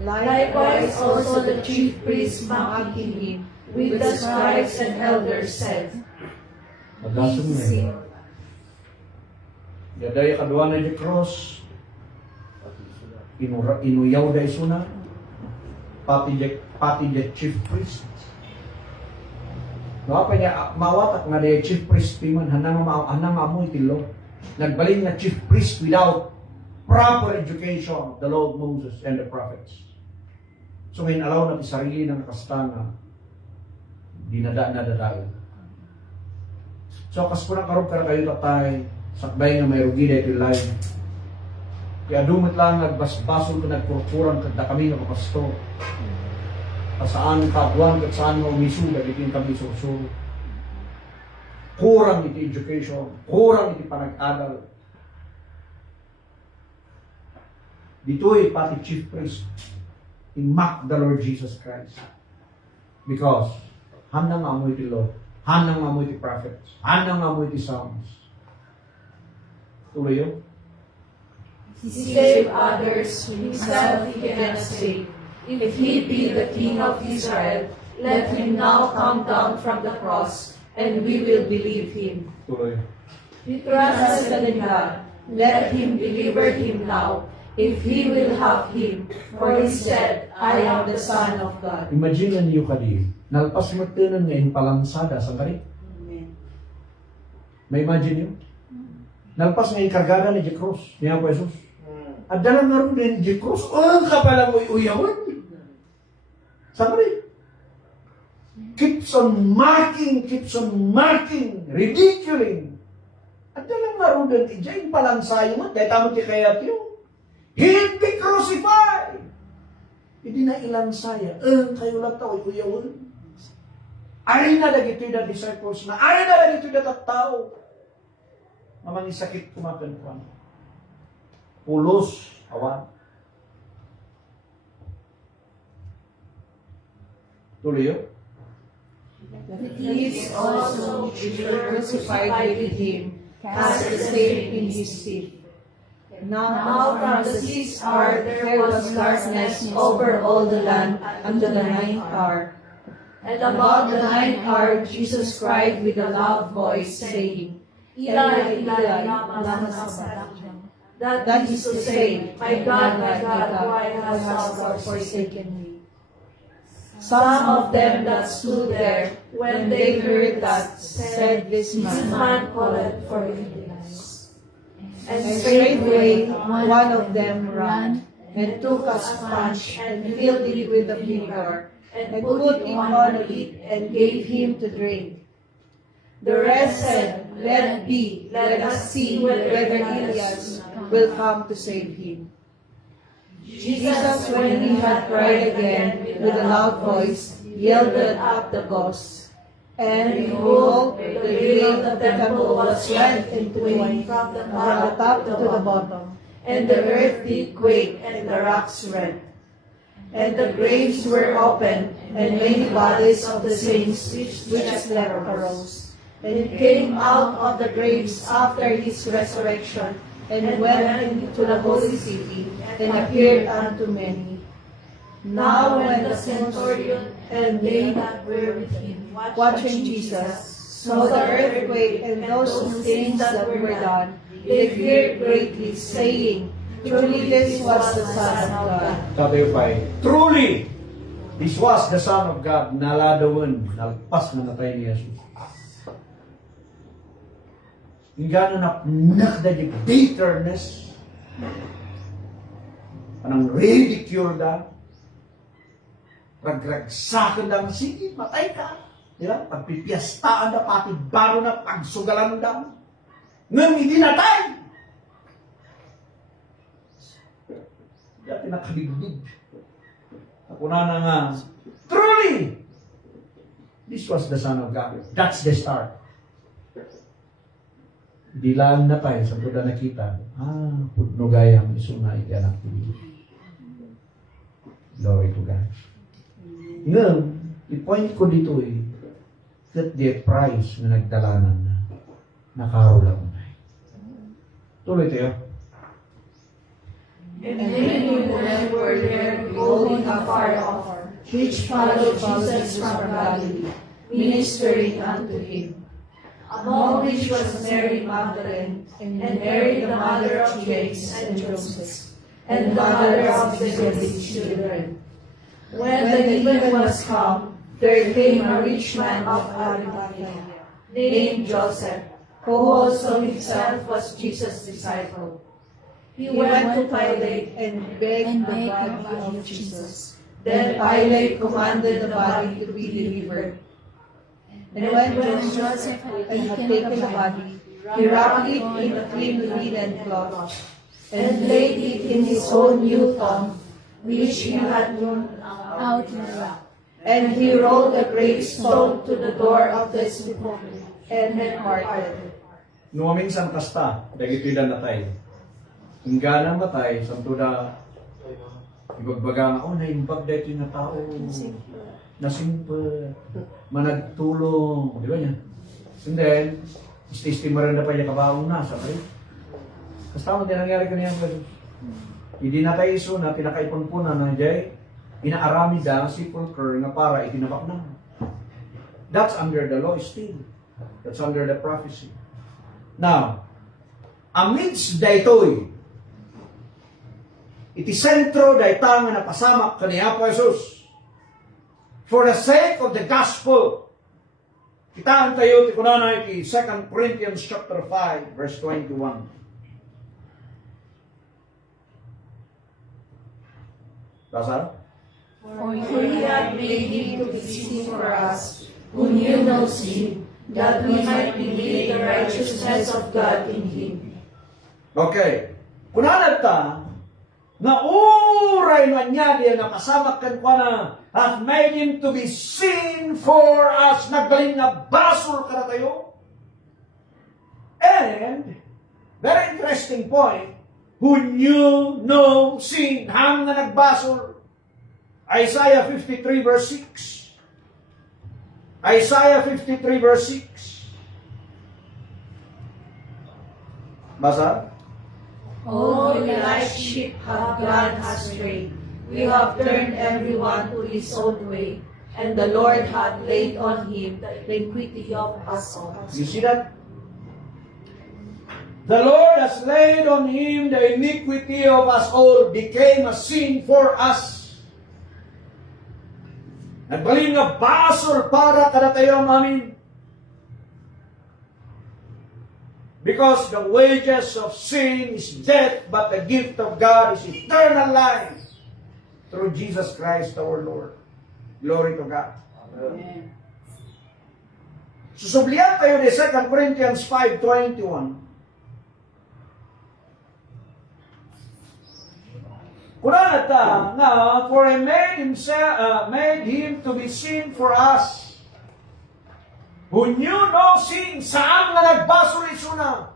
Likewise also the chief priests mocking him, with the scribes and elders said, Magdasan mo eh. Yaday kadwa na di cross. Inuyaw da isuna. Pati the chief priest. No, pa niya mawatak nga the chief priest piman hanang amoy tilo. Nagbaling na chief priest without proper education of the law of Moses and the prophets. So ngayon alaw natin sarili ng kastanga dinada na dadayo. So kas po na karob ka kayo tatay sakbay nga may rugi dahil live. Kaya dumit lang nagbasbasol ko nagkurkuran kada kami nga papasto. Saan kabuan kat saan mo umisu dagiti kami susuro. Kurang iti education, kurang iti panag-aral. Dito'y pati chief priest he mocked the Lord Jesus Christ. Because hanang amoy ti law, hanang amoy ti prophets, hanang amoy ti psalms. Tuloy yun? He saved others, himself he cannot save. If he be the King of Israel, let him now come down from the cross, and we will believe him. Tuloy. We trust in God. Let him deliver him now, if he will have him. For he said, I am the Son of God. Imagine niyo kadi, nalpas mo tinan ngayon palansada sa kari. May imagine niyo? Nalpas ngayon kargada ni Jekros, niya po Jesus. At dalang nga rin ni Jekros, ang kapala mo uyawan. Sa kari. Keeps on mocking, ridiculing. At dalang nga rin din, ijay palansayo mo, dahil tamo ti kayat yun. He'll be crucified! Hindi na ilansaya, kayo lang tao, uyawan. Ay na dagito'y na disciples na, ay na dagito'y na tattao. Mamang sakit kumakan ko. Pulos, awan. Tuloy yun? These also which were crucified with him cast the same in his teeth. Now from the 6th hour there was darkness over all the land unto the 9th hour. And about the 9th hour Jesus cried with a loud voice, saying, Eli, Eli, lama sabachthani. That is to say, My God, why hast thou forsaken me? Some of them that stood there, when they heard that, said, This man calleth for Elias. And straightway one of them ran, and took a sponge, and filled it with the vinegar, and put it on it, and gave him to drink. The rest said, Let be, let us see whether Elias will come to save him. Jesus, when he had cried again with a loud voice, yielded up the ghost. And behold, the veil of the temple was rent in twain from the top to the bottom, and the earth did quake, and the rocks rent. And the graves were opened, and many bodies of the saints which slept arose. And he came out of the graves after his resurrection, and went into the holy city, and appeared unto many. Now when the centurion and they that were with him watching Jesus So the earthquake and those things that were done, they feared greatly, saying, Truly this was the Son of God. Tayo pa truly, this was the Son of God, naladawan, nalpas na natay ni Jesus. Yung gano'n na nakdadig bitterness, anong ridicule da, ragragsakan da, sige, matay ka. Di ba? Pagpipiyastaan da, pati baro na, pagsugalan da. Nang hindi natay. Dati nakaligbig. Ako na nga, truly, this was the Son of God. That's the start. Di lang na tayo sa Buddha nakita, pudno gayang isuna iti anak ko. Glory to God. Ngayon, i-point ko dito that the price na nagdalanan na nakarula ko na. Tuloy tayo. And many women were there beholding afar off, which followed Jesus from Galilee, ministering unto him. Among which was Mary Magdalene, and Mary the mother of James and Joseph, and the mother of Zebedee's children. When the evening was come, there came a rich man of Arimathea, named Joseph, who also himself was Jesus' disciple. He went to Pilate and begged the body of Jesus. Then Pilate commanded the body to be delivered. And when Joseph had taken the body, he wrapped it in a clean linen cloth, and laid it in his own new tomb, which he had hewn out in the rock. And he rolled a great stone to the door of the sepulchre, and departed. No minsan kasta, dagiti da natay. Hingga na matay, santo da, ibagbaga nga, naimbag da ito yung na tao. Nasimpa, managtulong, di ba niya? And then, ististimaran na pa niya kabaong na, sabay. Kasi tama din nangyari ka niya. Hindi na tayo iso na pinakaipunpunan na jay, inaaramid ang sepulchre nga para itinabak na. That's under the law still. That's under the prophecy. Now, amidst daytoy, iti sentro dayta nga napasamak kaniya po Jesus. For the sake of the gospel, kitaan tayo ti kunanay ti 2 Corinthians chapter 5, verse 21. Basa? For he hath made him to be sin for us, who knew no sin, that we might believe the righteousness of God in him. Okay. Kunanad ta, na uray man niya diya napasamak kan kwa na hath made him to be sin for us. Nagbaling na basol ka na tayo. And, very interesting point, who knew no sin, hang na nagbasol. Isaiah 53 verse 6. Isaiah 53 verse 6. Basa? Oh, we like sheep have gone astray. We have turned everyone to his own way, and the Lord hath laid on him the iniquity of us all. You see that? The Lord has laid on him the iniquity of us all, became a sin for us. Nagbaling nga basol para kada tayo amin. Because the wages of sin is death, but the gift of God is eternal life through Jesus Christ our Lord. Glory to God. Amen. Susublihan tayo ni 2 Corinthians 5:21. Kunana ta nga, for he made him to be sin for us, who knew no sin. Saan nga nagbasol isuna?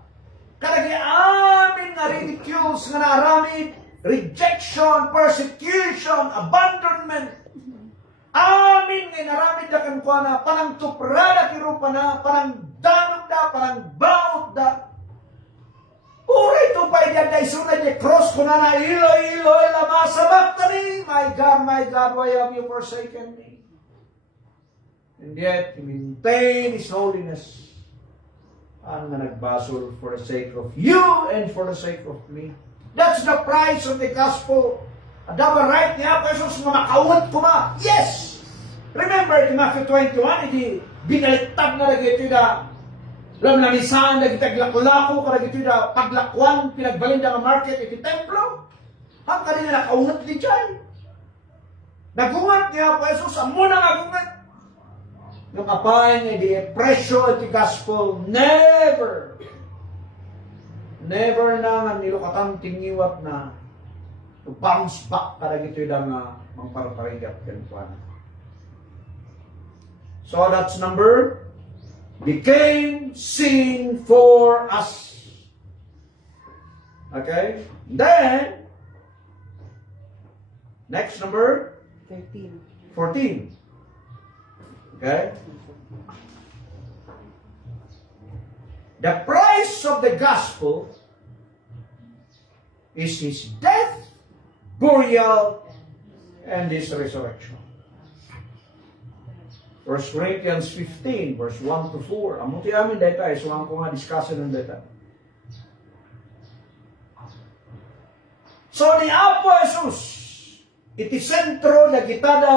Kadagi amin nga ridicules nga naaramid, rejection, persecution, abandonment. Amin nga naramid na kankwa na, parang tuprada kirupa na, parang danog da, parang baot da. Uray to pa yan na isuna niya, cross ko na na, Eloi, Eloi, lama sabachthani. My God, why have you forsaken me? And yet, he maintained his holiness. Ang nagbasol for the sake of you and for the sake of me. That's the price of the gospel. Adawa right niya, Jesus, nga makawat ko ma. Yes! Remember, in Matthew 21, hindi binaliktad na lagi ito na lamlamisaan, lagi taglako-lako, lagi ito na paglakwan, pinagbalinda ng market, iti templo. Ang kanina nakaungat din dyan. Nagungat niya po, Jesus, amo na nagungat. Yung apay niya, the presyo at the gospel, never na nga nilukatang tingiwat na to bounce back para gito yung mga paraparigat kanpuan. So that's number, became sin for us. Okay? Then, next number, 14. Okay? The price of the gospel is his death, burial, and his resurrection. 1 Corinthians 15, verse 1 to 4. Amuti amin data, isuang ko nga discussion ng data. So, ni Apo Jesus, iti sentro na gitada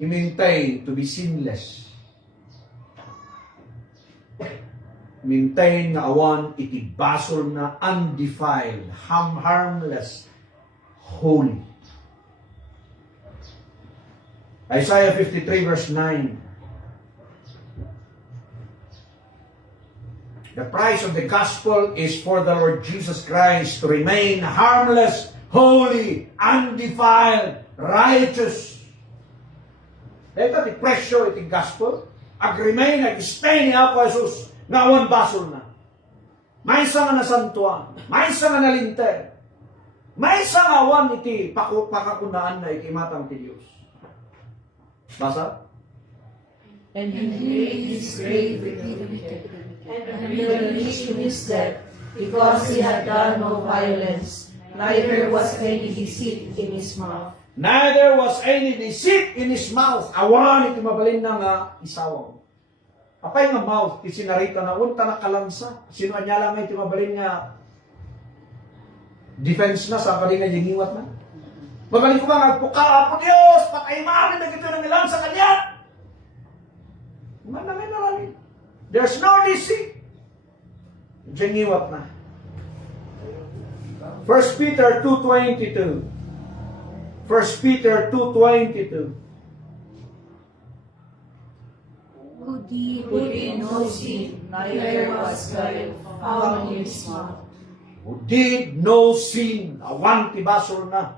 i-maintain to be sinless. Maintain nga awan iti basol na undefiled, harmless, holy. Isaiah 53 verse 9. The price of the gospel is for the Lord Jesus Christ to remain harmless, holy, undefiled, righteous. Ito ti presyo iti gospel. Ag-remain, ag-stay ni Apo Jesus nga awan basol na. May isa nga nasantuan, may isa nga nalinter, may isa nga awan iti pakakunaan na iti matang ti Diyos. Basa? And he made his grave with him, and will reach to his death, because he had done no violence, neither was any deceit in his mouth. Neither was any deceit in his mouth. Awan iti mabalin na nga isawang. Apay nga mouth, iti sinarita na unta na kalansa. Sino anya lang iti mabalin nga defense na sa kalinga gingiwat na. Mabalin ko ba nagpuka, Apo Diyos, patay maamin na gito ng ilang sa kanya. Manangin na lang. There's no deceit. Gingiwat na. 1 Peter 2:22. 1 Peter 2:22. Who did no sin, neither was guile found in his mouth. Who did no sin. Awan ti basol na.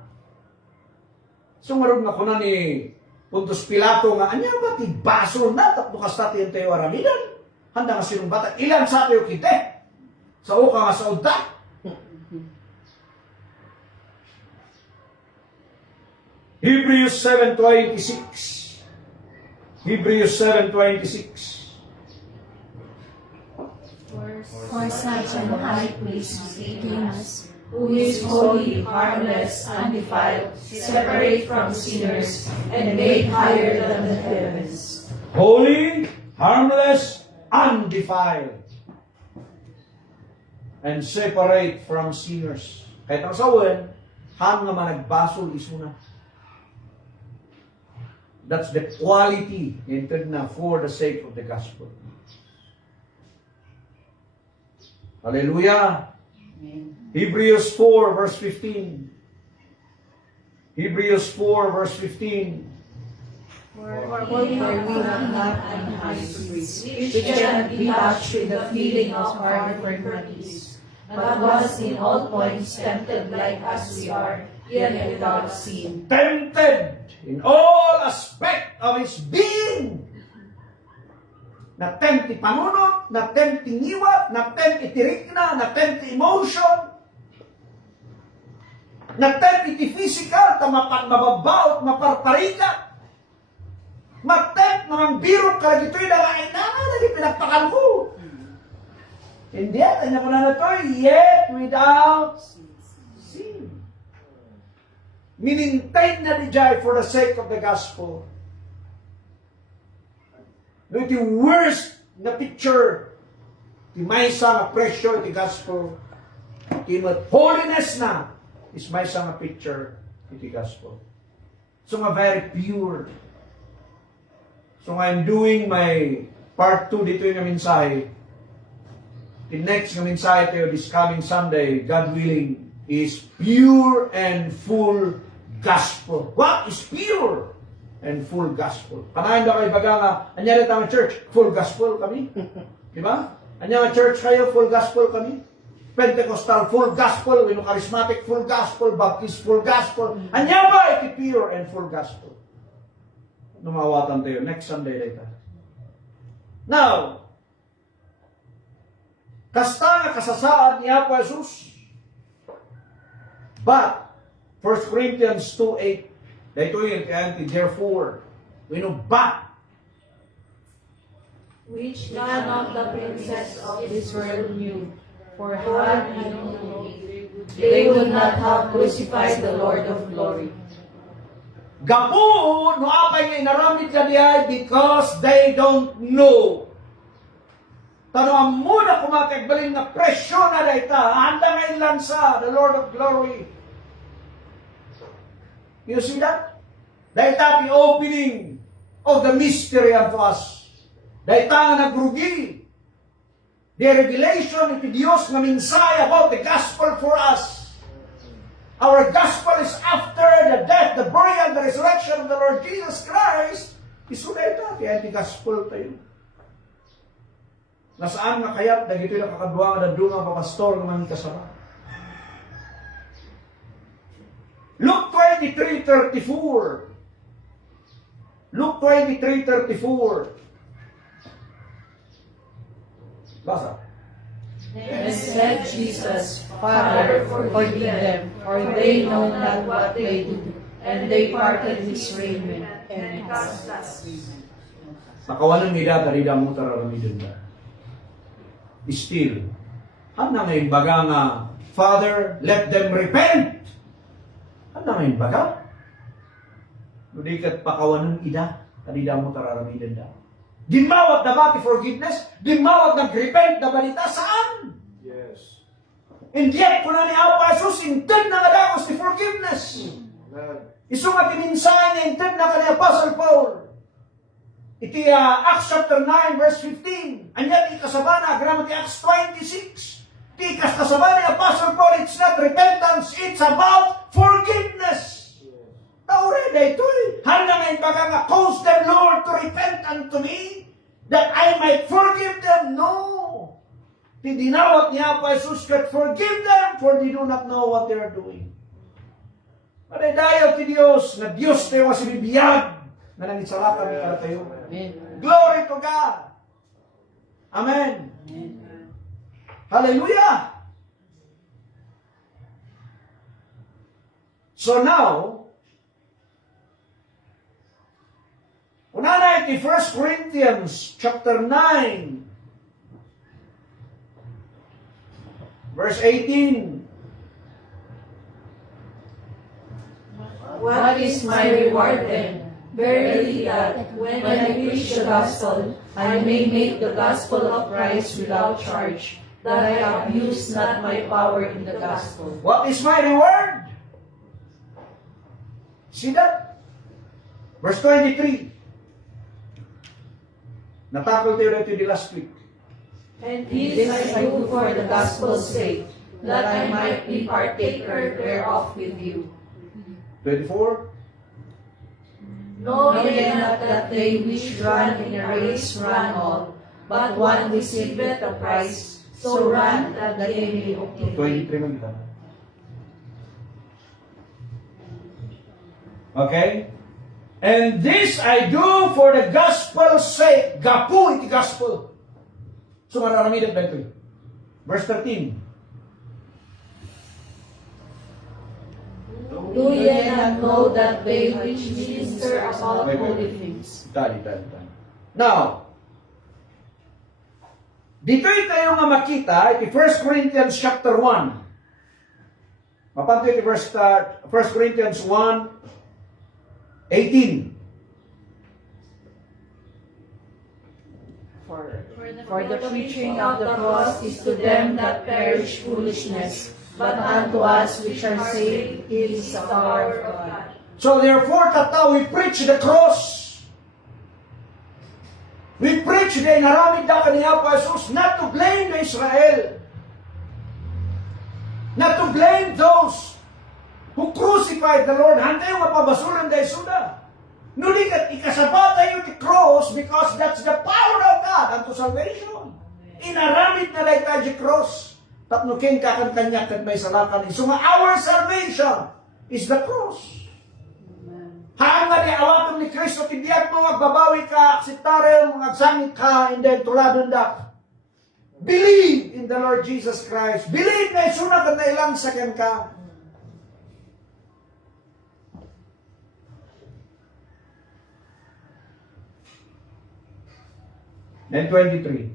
So marunong nga kuna ni Pontius Pilato nga, anya ba ti basol na? Tapno kasta ti yung tayo aramidan. Handa nga sinong bata. Ilan sa tayo kite? Sa uka nga sa unta. Hebrews 7:26. Hebrews 7:26. For such an high priest became us, who is holy, harmless, undefiled, separate from sinners, and made higher than the heavens. Holy, harmless, undefiled, and separate from sinners. Kahit ang sawen, hang nga managbasol isuna. That's the quality entered na for the sake of the gospel. Hallelujah. Hebrews 4 verse 15. Hebrews 4 verse 15. For we have not an high priest, which cannot be touched with the feeling of our infirmities, but was in all points tempted like as we are, yet without sin. Tempted in all aspect of his being. Na-tempt ti panunot, na-tempt ti ngiwat, na-tempt iti rikna, na-tempt ti emotion, na-tempt iti physical, mababaot, maparparikat, ma-tempt namang birot ka lagi ito'y nalain na, lagi pinagpakal ko. Hindi, anya mo na na ito, yet without sin. Minintain na di jay for the sake of the gospel. No, iti worst na picture, ti maysa nga presyo iti gospel, iti holiness na, is maysa nga picture iti gospel. So nga very pure. So nga I'm doing my part 2 dito yung mensahe. The next nga mensahe tayo this coming Sunday, God willing, is pure and full gospel. What is pure and full gospel? Kanahin na kayo baga nga, anyari tayong church, full gospel kami. Diba? Anyari church kayo, full gospel kami. Pentecostal, full gospel. Charismatic, full gospel. Baptist, full gospel. Anya ba iti pure and full gospel? Numawatan tayo next Sunday later. Now, kasta nga kasasaad ni Apo Jesus. But, 1 Corinthians 2:8, dahito yun, kaya therefore, we know, but, which none of the princes of this world knew, for had he known, they would not have crucified the Lord of glory. gapu, no apay nga inaramid ka diay because they don't know. Tanong mo na kumakagbalin na presyo na dayta, handa ngayon lang sa the Lord of glory. You see that? Dayta the opening of the mystery unto us. Dayta nga nagrugi. The revelation iti Dios nga minsay about the gospel for us. Our gospel is after the death, the burial, the resurrection of the Lord Jesus Christ. Iso dayta, kaya iti gospel tayo. Nasaan nga kayat, dagito yung kakadwa nga dadunga pa pastor nga man kasama. Luke 23:34. Luke 23:34. Basa. And said Jesus, Father, forgive them, for they know not what they do. And they parted his raiment and cast us. Sakawanan nila, tarida mo tararamidin na. Still, ano ngayon baga nga, Father, let them repent. Ano ngayon baga? Nudikat pakawanan ida, tarida mo tararamidin na. Dimawat na ba ti forgiveness? Dimawat nag-repent na balita? Saan? Yes. And yet, kung na ni Apo Jesus, intend na nadakos ti forgiveness. Iso nga tininsahan niya, intend na ka ni Apostle Paul. Iti Acts chapter 9, verse 15. Anya ti kasabana, grabe ti Acts 26. Ti kasabana ni Apostle Paul, it's not repentance, it's about forgiveness. Taureda ito eh. Handa ngayon baga nga, cause them, Lord, to repent unto me, that I might forgive them. No. Ti dinawat niya pa Jesus, that forgive them, for they do not know what they are doing. Padayo ti Diyos, na Diyos tayo nga sinibiyag, na nangisala kami para tayo. Glory to God. Amen. Hallelujah. So now, unana iti 1 Corinthians chapter 9, verse 18. What is my reward then? Verily that, when I preach the gospel, I may make the gospel of Christ without charge, that I abuse not my power in the gospel. What is my reward? See that? Verse 23. Natakol tayo dito di last week. And this I do for the gospel's sake, that I might be partaker thereof with you. 24. Know ye not that they which run in a race run all, but one receiveth the prize, so run that they may obtain. 23 man kita. Okay? And this I do for the gospel's sake. Gapu iti gospel. So mararamidag ba ito? Verse 13. Do ye not know that they which minister about holy things? Tali. Now, dito tayo nga makita, iti 1 Corinthians chapter 1. Mapantin ni verse 1 Corinthians 1:18. For the preaching of the cross is to them that perish foolishness, but unto us which are saved it is the power of God. So therefore, tataw, we preach the cross. We preach the inaramid na kaniya po Jesus, not to blame the Israel. Not to blame those who crucified the Lord. Hantay yung mapabasuran da Isuda. Nulikat, ikasabata yung the cross because that's the power of God unto salvation. Inaramid na day tayo the cross. Tapno king kakantanya kat may salakan. So our salvation is the cross. Haan nga di awatan ni Kristo, tibiyag mo, magbabawi ka, sitarel, magsangit ka, and then tuladon da. Believe in the Lord Jesus Christ. Believe na isunag at nailang sakyan ka. Then 23.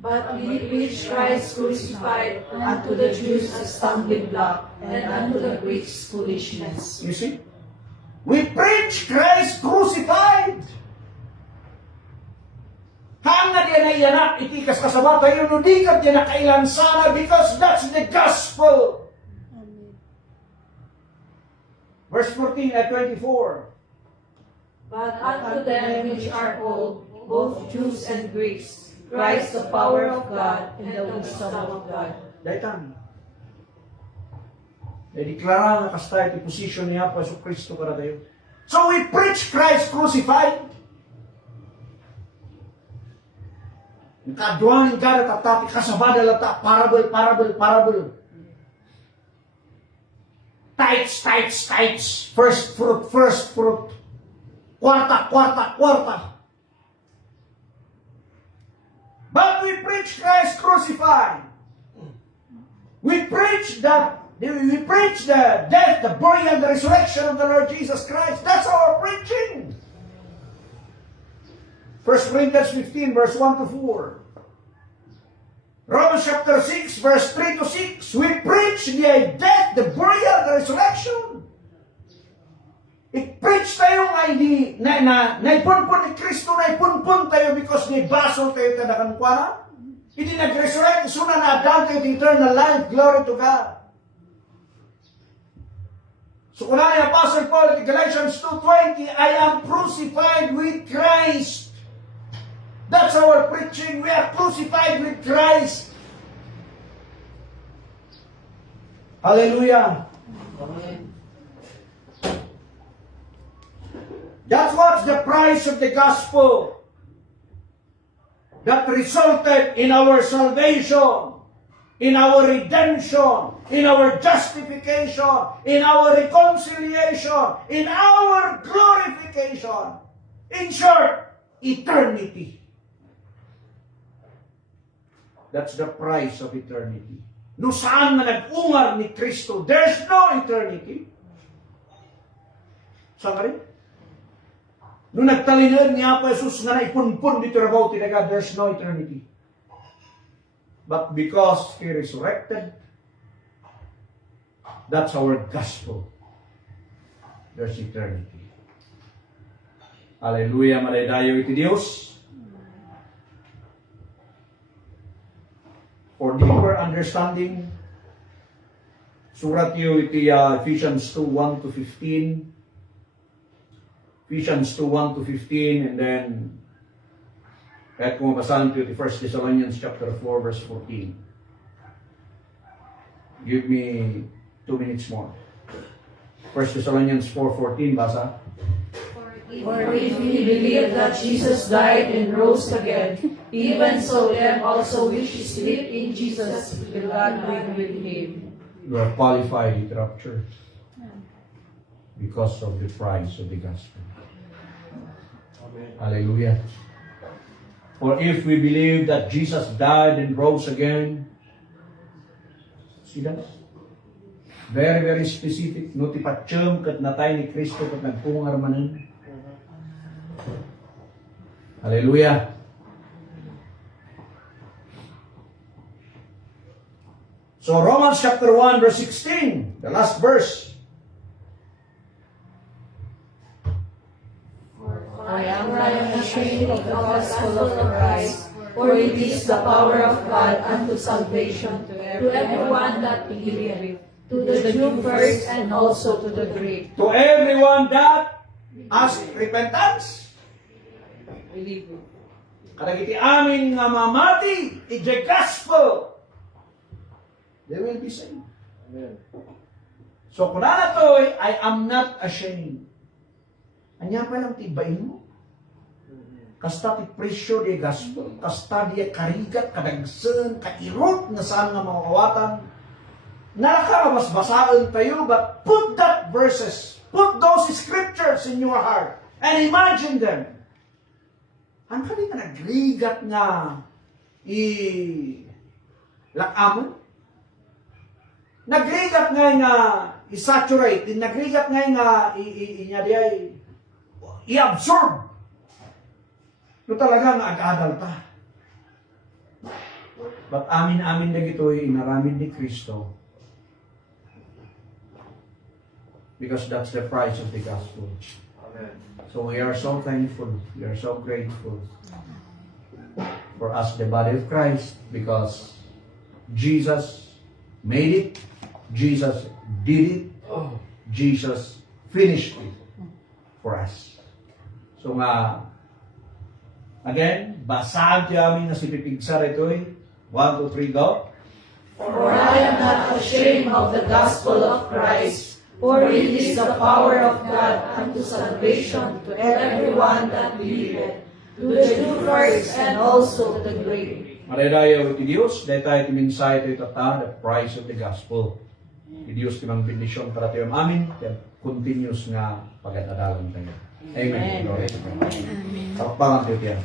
But we preach Christ crucified, unto the Jews a stumbling block, and unto the Greeks foolishness. You see? We preach Christ crucified. Haan nga diyan ay yanak, itikas kasabata yun, nudikat diyan na kailan sana because that's the gospel. Verse 14 at 24. But unto them which are called, both Jews and Greeks, Christ the power of God and the wisdom of God. Daitan. Deklara nga kasta iti position niya pa sa Kristo para tayo. So we preach Christ crucified. Kaduang gara tatati kasabada lata parable. Tights. First fruit. Quarta. But we preach Christ crucified. We preach the death, the burial, the resurrection of the Lord Jesus Christ. That's our preaching. 1 Corinthians 15, verse 1 to 4. Romans chapter 6, verse 3 to 6. We preach the death, the burial, the resurrection. I-preach tayo nga naipunpun ni Kristo, naipunpun tayo because naibasol tayo tadakan kwa. Hindi nag-resurrect, suna na down tayo the eternal life. Glory to God. So kung ni Apostle Paul in Galatians 2:20, I am crucified with Christ. That's our preaching. We are crucified with Christ. Hallelujah. Amen. That's what's the price of the gospel that resulted in our salvation, in our redemption, in our justification, in our reconciliation, in our glorification. In short, eternity. That's the price of eternity. No saan na nag-ungar ni Kristo, there's no eternity. Saan ka rin? Nung nagtalinan niya po Jesus nga naipunpun dito rabaw tinaga, there's no eternity. But because He resurrected, that's our gospel. There's eternity. Hallelujah, madaydayo iti Dios. For deeper understanding, surat yu iti Ephesians 2:1 to 15. Ephesians 2:1 to 15, and then kahit kung mabasahan ko yung 1 Thessalonians chapter 4, verse 14. Give me 2 minutes more. 1 Thessalonians 4:14, basa. For if we believe that Jesus died and rose again, even so them also which sleep in Jesus will God bring with Him. You are qualified in rapture because of the price of the gospel. Hallelujah. For if we believe that Jesus died and rose again, see that? Very, very specific. No ti patsyem kat natay ni Kristo kat nagpungar manin. Hallelujah. So Romans chapter 1 verse 16, the last verse. I am not ashamed of the gospel of Christ, for it is the power of God unto salvation to everyone that believeth, to the Jew first and also to the Greek. To everyone that ask repentance. Kadagiti amin nga mamati, ije gospel. They will be saved. So kung na to, I am not ashamed. Anya pa lang tibain mo. Kasta ti presyo di gospel, kasta di karigat, kadagsan, kairot na saan nga mga kawatan. Nakakabasbasaan tayo, but put that verses, put those scriptures in your heart, and imagine them. Ang kali nga nagrigat nga lakamon, nagrigat nga i-saturate, nagrigat nga i-absorb. Ito talaga nga ag-adal ta. But amin-amin na gito'y inaramid ni Kristo. Because that's the price of the gospel. Amen. So we are so thankful, we are so grateful for us, the body of Christ, because Jesus made it, Jesus did it, Jesus finished it for us. So nga, again, basahan ti amin na si Pipigsar ito'y 1, 2, 3, go. For I am not ashamed of the gospel of Christ, for it is the power of God unto salvation to everyone that believeth, to the Jew first and also to the Greek. Maradayo ti Diyos, dahil tayo ti minsay ito itata, the price of the gospel. Ti Diyos timang bendisyon para tayo amin, continuous nga pag-adalan tayo. Amen. Amen. Pakpangan tayo tiyan.